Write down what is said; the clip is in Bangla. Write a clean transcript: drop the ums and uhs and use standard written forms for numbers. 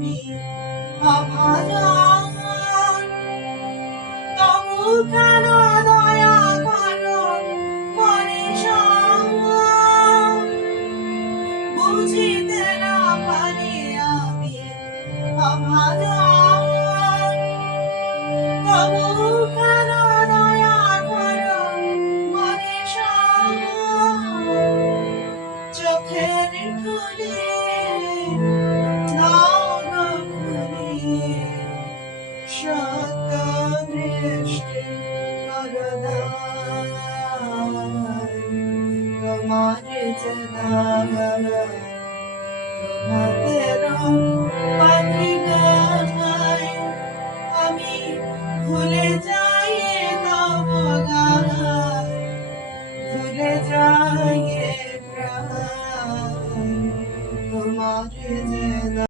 আমি অভাগা, তবু কেন দয়া করো মনে বুঝিতে না পারি আমি অভাগা, তবু কেন দয়া করো মনে চোখের ঠুলি নাও গো খুলি, সত্য দৃষ্টি করো দান, তোমার তোমাদের পাখি গায় আমি ভুলে যাই তব গায়, ভুলে যাই প্রাণ তোমার